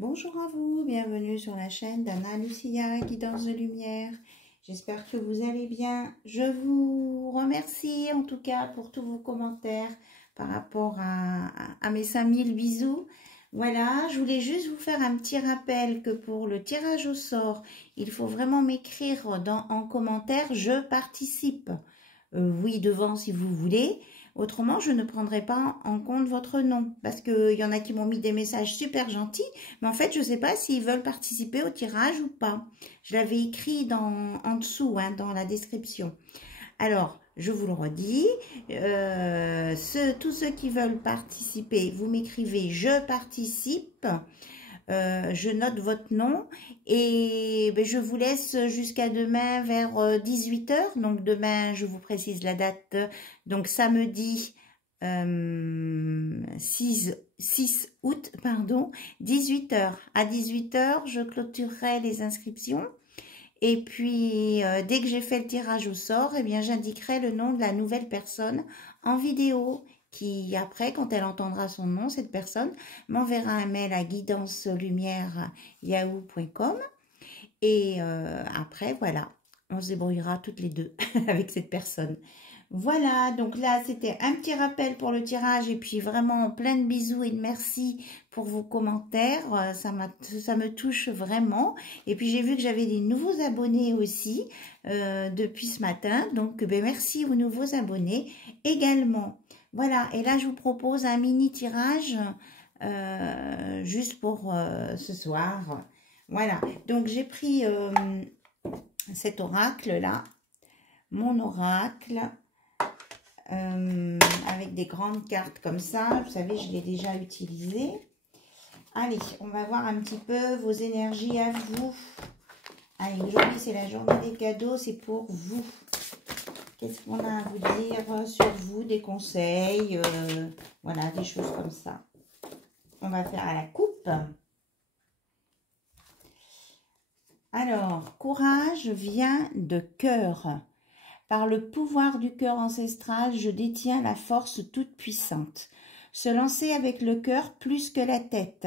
Bonjour à vous, bienvenue sur la chaîne d'Anna Lucia, guidance de lumière. J'espère que vous allez bien. Je vous remercie en tout cas pour tous vos commentaires par rapport à mes 5000 bisous. Voilà, je voulais juste vous faire un petit rappel que pour le tirage au sort, il faut vraiment m'écrire en commentaire « Je participe ». Oui, devant si vous voulez. Autrement, je ne prendrai pas en compte votre nom. Parce qu'il y en a qui m'ont mis des messages super gentils. Mais en fait, je ne sais pas s'ils veulent participer au tirage ou pas. Je l'avais écrit en dessous, hein, dans la description. Alors, je vous le redis. Tous ceux qui veulent participer, vous m'écrivez « Je participe ». Je note votre nom et je vous laisse jusqu'à demain vers 18 h. Donc demain, je vous précise la date. Donc samedi 6 août, pardon, 18 h. À 18 h, je clôturerai les inscriptions. Et puis, dès que j'ai fait le tirage au sort, eh bien, j'indiquerai le nom de la nouvelle personne en vidéo qui, après, quand elle entendra son nom, cette personne m'enverra un mail à guidancelumière@yahoo.com. Et après, voilà, on se débrouillera toutes les deux avec cette personne. Voilà, donc là, c'était un petit rappel pour le tirage et puis vraiment plein de bisous et de merci pour vos commentaires. Ça me touche vraiment. Et puis, j'ai vu que j'avais des nouveaux abonnés aussi depuis ce matin. Donc, merci aux nouveaux abonnés également. Voilà, et là, je vous propose un mini tirage juste pour ce soir. Voilà, donc j'ai pris cet oracle-là, mon oracle. Avec des grandes cartes comme ça, vous savez, je l'ai déjà utilisé. Allez, on va voir un petit peu vos énergies à vous. Allez, aujourd'hui c'est la journée des cadeaux, c'est pour vous. Qu'est-ce qu'on a à vous dire sur vous, des conseils, voilà, des choses comme ça. On va faire à la coupe. Alors, courage vient de cœur. Par le pouvoir du cœur ancestral, je détiens la force toute puissante. Se lancer avec le cœur plus que la tête,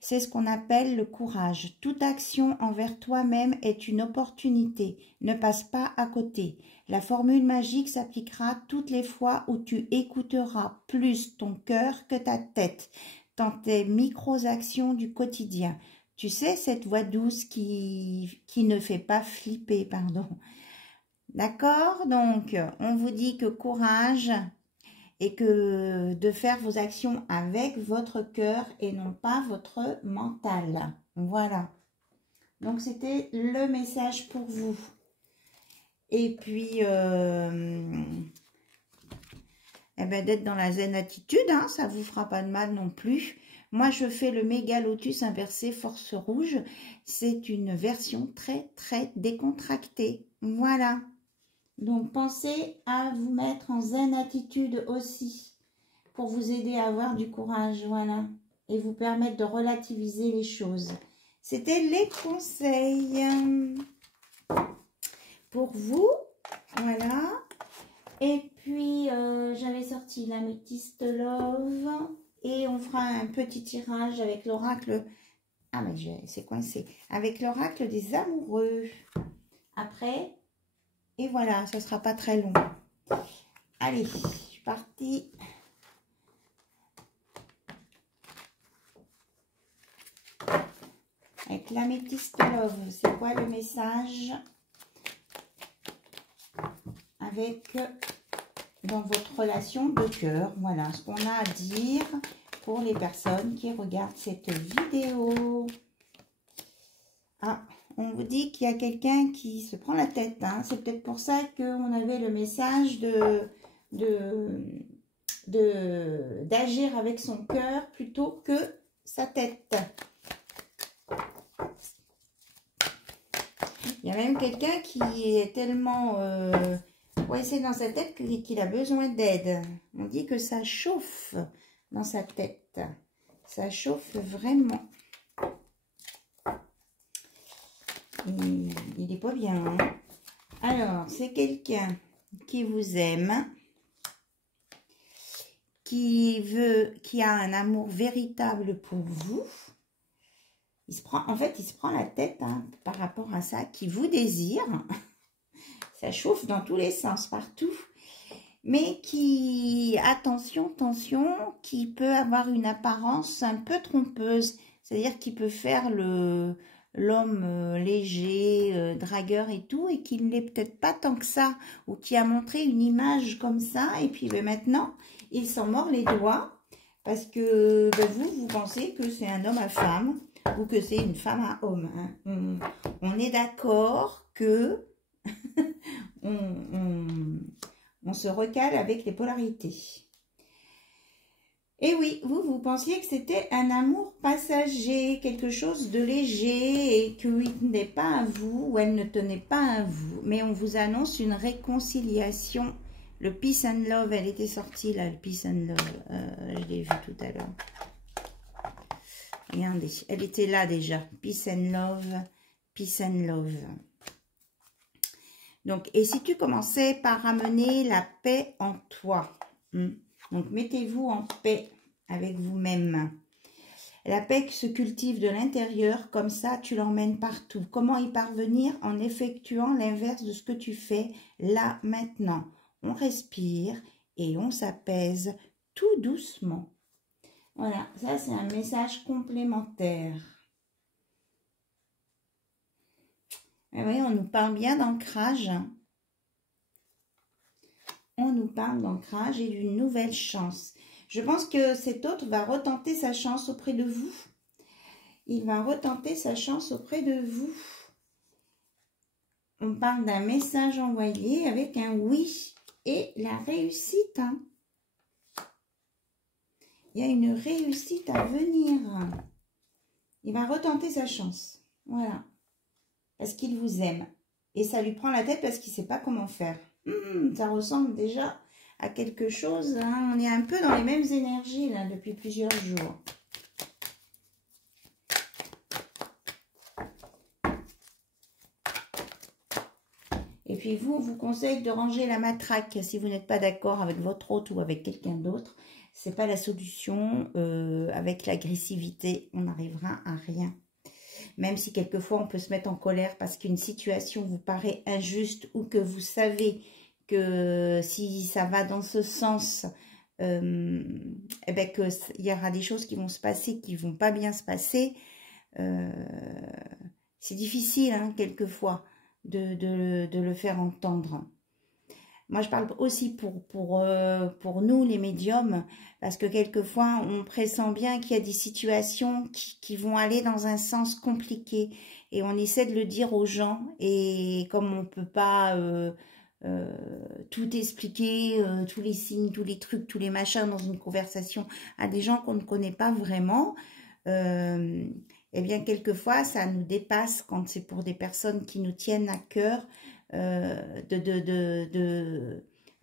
c'est ce qu'on appelle le courage. Toute action envers toi-même est une opportunité. Ne passe pas à côté. La formule magique s'appliquera toutes les fois où tu écouteras plus ton cœur que ta tête dans tes micro-actions du quotidien. Tu sais, cette voix douce qui ne fait pas flipper, pardon. D'accord? Donc, on vous dit que courage et que de faire vos actions avec votre cœur et non pas votre mental. Voilà. Donc, c'était le message pour vous. Et puis, d'être dans la zen attitude, hein, ça ne vous fera pas de mal non plus. Moi, je fais le méga lotus inversé force rouge. C'est une version très, très décontractée. Voilà. Donc, pensez à vous mettre en zen attitude aussi pour vous aider à avoir du courage, voilà, et vous permettre de relativiser les choses. C'était les conseils pour vous, voilà. Et puis, j'avais sorti l'Améthyste Love et on fera un petit tirage avec l'oracle. Ah, mais c'est coincé. Avec l'oracle des amoureux. Après... Et voilà, ce ne sera pas très long. Allez, je suis partie. Avec l'Améthyste Love, c'est quoi le message? Avec, dans votre relation de cœur, voilà ce qu'on a à dire pour les personnes qui regardent cette vidéo. Ah, on vous dit qu'il y a quelqu'un qui se prend la tête. Hein. C'est peut-être pour ça qu'on avait le message d'agir avec son cœur plutôt que sa tête. Il y a même quelqu'un qui est tellement coincé dans sa tête qu'il a besoin d'aide. On dit que ça chauffe dans sa tête. Ça chauffe vraiment. Il n'est pas bien. Hein? Alors, c'est quelqu'un qui vous aime, qui a un amour véritable pour vous. En fait, il se prend la tête hein, par rapport à ça, qui vous désire. Ça chauffe dans tous les sens, partout. Mais qui, attention, qui peut avoir une apparence un peu trompeuse. C'est-à-dire qu'il peut faire l'homme léger, dragueur et tout, et qu'il ne l'est peut-être pas tant que ça, ou qui a montré une image comme ça, et puis ben, maintenant, il s'en mord les doigts, parce que ben, vous pensez que c'est un homme à femme, ou que c'est une femme à homme. Hein. On est d'accord que on se recale avec les polarités. Et oui, vous pensiez que c'était un amour passager, quelque chose de léger et qu'il ne tenait pas à vous ou elle ne tenait pas à vous. Mais on vous annonce une réconciliation. Le Peace and Love, elle était sortie là, le Peace and Love. Je l'ai vu tout à l'heure. Regardez, elle était là déjà. Peace and Love, Peace and Love. Donc, et si tu commençais par ramener la paix en toi, donc, mettez-vous en paix avec vous-même. La paix qui se cultive de l'intérieur, comme ça, tu l'emmènes partout. Comment y parvenir? En effectuant l'inverse de ce que tu fais là, maintenant. On respire et on s'apaise tout doucement. Voilà, ça, c'est un message complémentaire. Et oui, on nous parle bien d'ancrage. On nous parle d'ancrage et d'une nouvelle chance. Je pense que cet autre va retenter sa chance auprès de vous. Il va retenter sa chance auprès de vous. On parle d'un message envoyé avec un oui et la réussite. Hein. Il y a une réussite à venir. Il va retenter sa chance. Voilà. Parce qu'il vous aime. Et ça lui prend la tête parce qu'il ne sait pas comment faire. Ça ressemble déjà à quelque chose. Hein. On est un peu dans les mêmes énergies là depuis plusieurs jours. Et puis vous conseille de ranger la matraque si vous n'êtes pas d'accord avec votre hôte ou avec quelqu'un d'autre. C'est pas la solution. Avec l'agressivité, on n'arrivera à rien. Même si quelquefois on peut se mettre en colère parce qu'une situation vous paraît injuste ou que vous savez que si ça va dans ce sens, eh ben qu'il y aura des choses qui vont se passer, qui ne vont pas bien se passer. C'est difficile hein, quelquefois de le faire entendre. Moi, je parle aussi pour nous, les médiums, parce que quelquefois, on pressent bien qu'il y a des situations qui vont aller dans un sens compliqué. Et on essaie de le dire aux gens. Et comme on ne peut pas tout expliquer, tous les signes, tous les trucs, tous les machins dans une conversation à des gens qu'on ne connaît pas vraiment, eh bien, quelquefois, ça nous dépasse quand c'est pour des personnes qui nous tiennent à cœur, de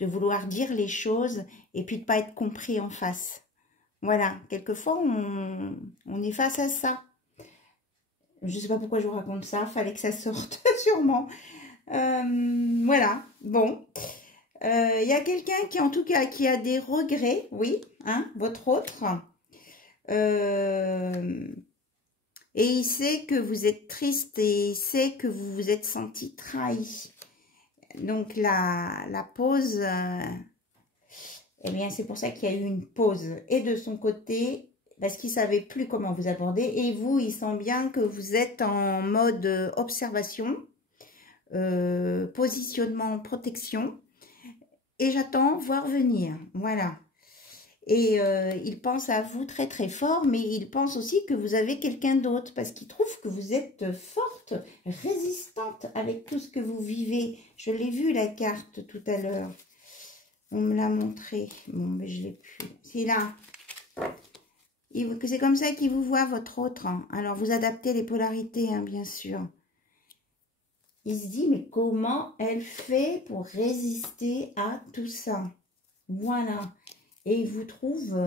vouloir dire les choses et puis de pas être compris en face. Voilà, quelquefois on est face à ça. Je sais pas pourquoi je vous raconte ça, fallait que ça sorte sûrement. Voilà, bon. Il y a quelqu'un qui en tout cas qui a des regrets, oui, hein, votre autre. Et il sait que vous êtes triste et il sait que vous vous êtes senti trahi. Donc, la pause, eh bien, c'est pour ça qu'il y a eu une pause. Et de son côté, parce qu'il ne savait plus comment vous aborder. Et vous, il sent bien que vous êtes en mode observation, positionnement, protection. Et j'attends voir venir. Voilà. Et il pense à vous très très fort, mais il pense aussi que vous avez quelqu'un d'autre parce qu'il trouve que vous êtes forte, résistante avec tout ce que vous vivez. Je l'ai vu la carte tout à l'heure. On me l'a montré. Bon, mais je ne l'ai plus. C'est là. C'est comme ça qu'il vous voit, votre autre. Hein. Alors, vous adaptez les polarités, hein, bien sûr. Il se dit, mais comment elle fait pour résister à tout ça? Voilà. Et il vous trouve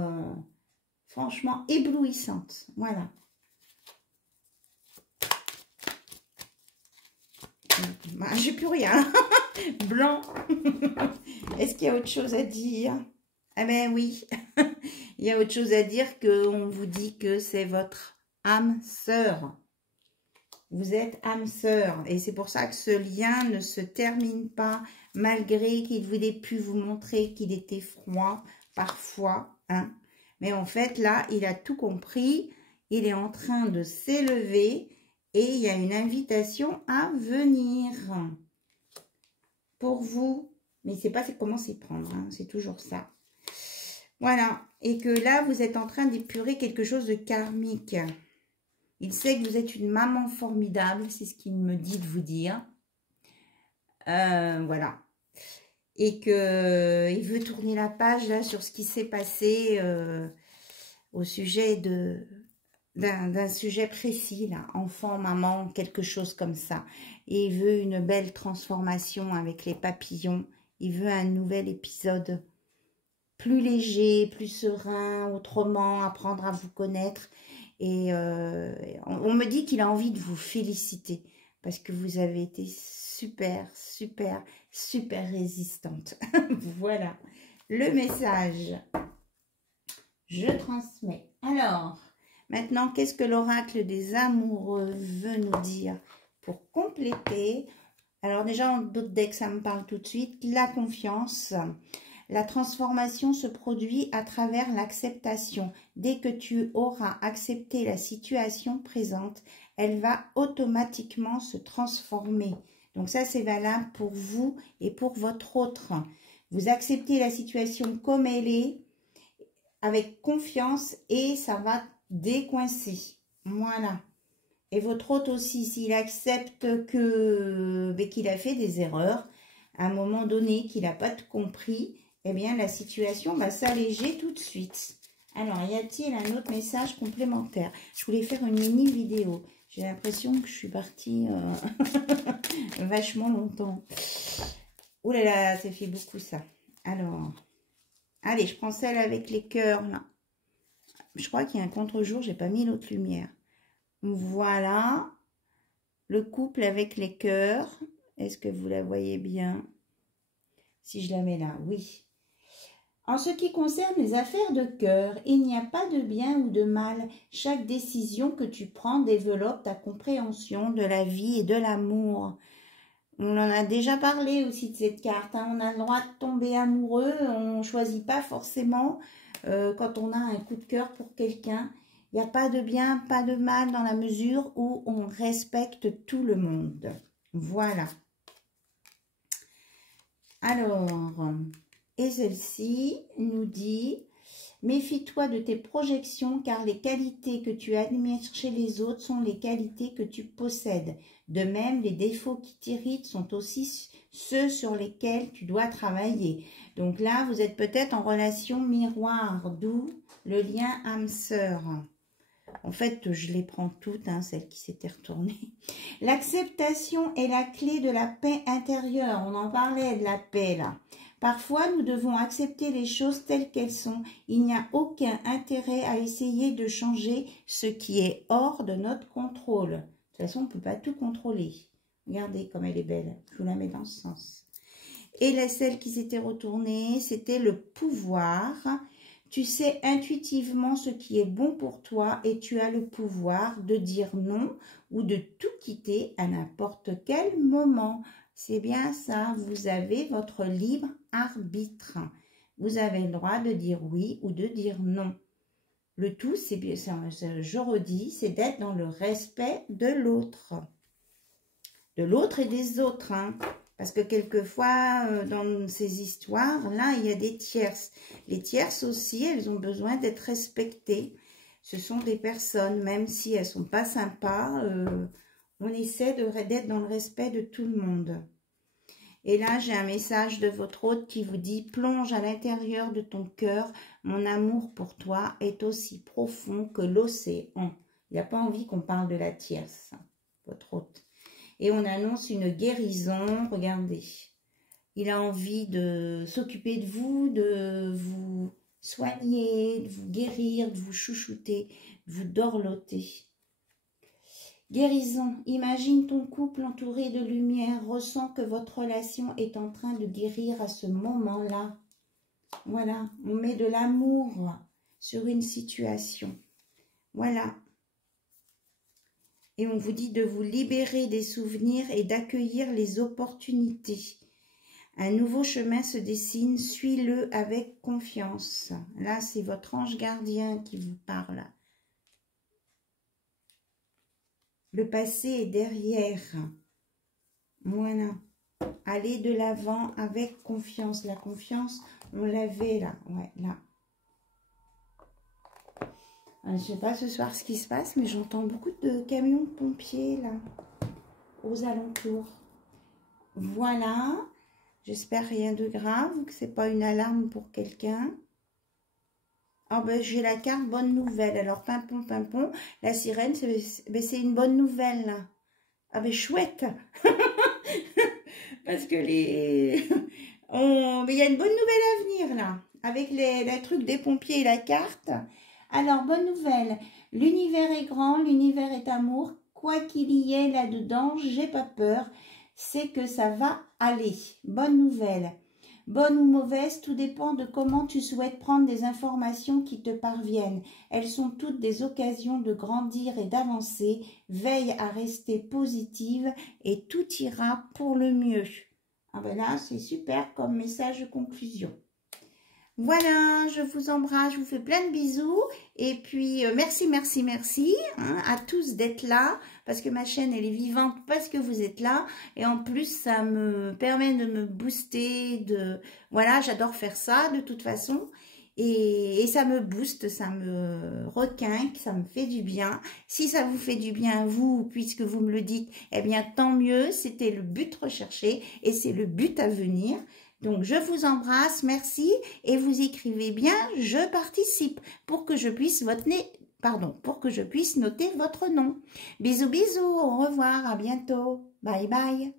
franchement éblouissante. Voilà. Bah, j'ai plus rien. Blanc. Est-ce qu'il y a autre chose à dire? Ah ben oui. Il y a autre chose à dire qu'on vous dit que c'est votre âme sœur. Vous êtes âme sœur. Et c'est pour ça que ce lien ne se termine pas, malgré qu'il voulait plus vous montrer qu'il était froid, parfois. Hein. Mais en fait, là, il a tout compris. Il est en train de s'élever. Et il y a une invitation à venir. Pour vous. Mais c'est pas comment s'y prendre. Hein. C'est toujours ça. Voilà. Et que là, vous êtes en train d'épurer quelque chose de karmique. Il sait que vous êtes une maman formidable, c'est ce qu'il me dit de vous dire. Voilà. Et qu'il veut tourner la page là sur ce qui s'est passé au sujet d'un sujet précis, là. Enfant, maman, quelque chose comme ça. Et il veut une belle transformation avec les papillons. Il veut un nouvel épisode plus léger, plus serein, autrement, apprendre à vous connaître. Et on me dit qu'il a envie de vous féliciter parce que vous avez été super, super, super résistante. Voilà le message. Je transmets. Alors, maintenant, qu'est-ce que l'oracle des amoureux veut nous dire pour compléter? Alors déjà, en d'autres decks, ça me parle tout de suite. La confiance. La transformation se produit à travers l'acceptation. Dès que tu auras accepté la situation présente, elle va automatiquement se transformer. Donc ça, c'est valable pour vous et pour votre autre. Vous acceptez la situation comme elle est, avec confiance, et ça va décoincer. Voilà. Et votre autre aussi, s'il accepte qu'il a fait des erreurs, à un moment donné, qu'il n'a pas tout compris, eh bien, la situation va s'alléger tout de suite. Alors, y a-t-il un autre message complémentaire? Je voulais faire une mini vidéo. J'ai l'impression que je suis partie vachement longtemps. Ouh là là, ça fait beaucoup ça. Alors, allez, je prends celle avec les cœurs, là. Je crois qu'il y a un contre-jour, j'ai pas mis l'autre lumière. Voilà. Le couple avec les cœurs. Est-ce que vous la voyez bien? Si je la mets là, oui. En ce qui concerne les affaires de cœur, il n'y a pas de bien ou de mal. Chaque décision que tu prends développe ta compréhension de la vie et de l'amour. On en a déjà parlé aussi de cette carte. Hein. On a le droit de tomber amoureux. On ne choisit pas forcément quand on a un coup de cœur pour quelqu'un. Il n'y a pas de bien, pas de mal dans la mesure où on respecte tout le monde. Voilà. Alors... Et celle-ci nous dit, méfie-toi de tes projections car les qualités que tu admires chez les autres sont les qualités que tu possèdes. De même, les défauts qui t'irritent sont aussi ceux sur lesquels tu dois travailler. Donc là, vous êtes peut-être en relation miroir, d'où le lien âme-sœur. En fait, je les prends toutes, hein, celle qui s'était retournée. L'acceptation est la clé de la paix intérieure. On en parlait de la paix, là. Parfois, nous devons accepter les choses telles qu'elles sont. Il n'y a aucun intérêt à essayer de changer ce qui est hors de notre contrôle. De toute façon, on ne peut pas tout contrôler. Regardez comme elle est belle. Je vous la mets dans ce sens. Et la celle qui s'était retournée, c'était le pouvoir. Tu sais intuitivement ce qui est bon pour toi et tu as le pouvoir de dire non ou de tout quitter à n'importe quel moment. C'est bien ça, vous avez votre libre arbitre. Vous avez le droit de dire oui ou de dire non. Le tout, c'est bien, je redis, c'est d'être dans le respect de l'autre. De l'autre et des autres, hein. Parce que quelquefois, dans ces histoires-là, il y a des tierces. Les tierces aussi, elles ont besoin d'être respectées. Ce sont des personnes, même si elles ne sont pas sympas, on essaie d'être dans le respect de tout le monde. Et là, j'ai un message de votre hôte qui vous dit « Plonge à l'intérieur de ton cœur, mon amour pour toi est aussi profond que l'océan. » Il n'a pas envie qu'on parle de la tierce, votre hôte. Et on annonce une guérison, regardez. Il a envie de s'occuper de vous soigner, de vous guérir, de vous chouchouter, de vous dorloter. Guérison, imagine ton couple entouré de lumière, ressens que votre relation est en train de guérir à ce moment-là. Voilà, on met de l'amour sur une situation. Voilà. Et on vous dit de vous libérer des souvenirs et d'accueillir les opportunités. Un nouveau chemin se dessine, suis-le avec confiance. Là, c'est votre ange gardien qui vous parle. Le passé est derrière. Voilà. Allez de l'avant avec confiance. La confiance, on l'avait là. Ouais, là. Je ne sais pas ce soir ce qui se passe, mais j'entends beaucoup de camions de pompiers là, aux alentours. Voilà. J'espère rien de grave, que ce n'est pas une alarme pour quelqu'un. Ah ben, j'ai la carte bonne nouvelle. Alors, pimpon, pimpon, la sirène, c'est une bonne nouvelle. Là. Ah ben, chouette. Parce que il y a une bonne nouvelle à venir là. Avec les trucs des pompiers et la carte. Alors, bonne nouvelle. L'univers est grand, l'univers est amour. Quoi qu'il y ait là-dedans, j'ai pas peur. C'est que ça va aller. Bonne nouvelle. Bonne ou mauvaise, tout dépend de comment tu souhaites prendre des informations qui te parviennent. Elles sont toutes des occasions de grandir et d'avancer. Veille à rester positive et tout ira pour le mieux. Ah ben là, c'est super comme message de conclusion. Voilà, je vous embrasse, je vous fais plein de bisous. Et puis, merci, merci, merci à tous d'être là. Parce que ma chaîne, elle est vivante parce que vous êtes là. Et en plus, ça me permet de me booster. Voilà, j'adore faire ça de toute façon. Et ça me booste, ça me requinque, ça me fait du bien. Si ça vous fait du bien, vous, puisque vous me le dites, eh bien, tant mieux. C'était le but recherché et c'est le but à venir. Donc, je vous embrasse, merci, et vous écrivez bien « Je participe » pour que je puisse noter votre nom. Bisous, bisous, au revoir, à bientôt. Bye, bye.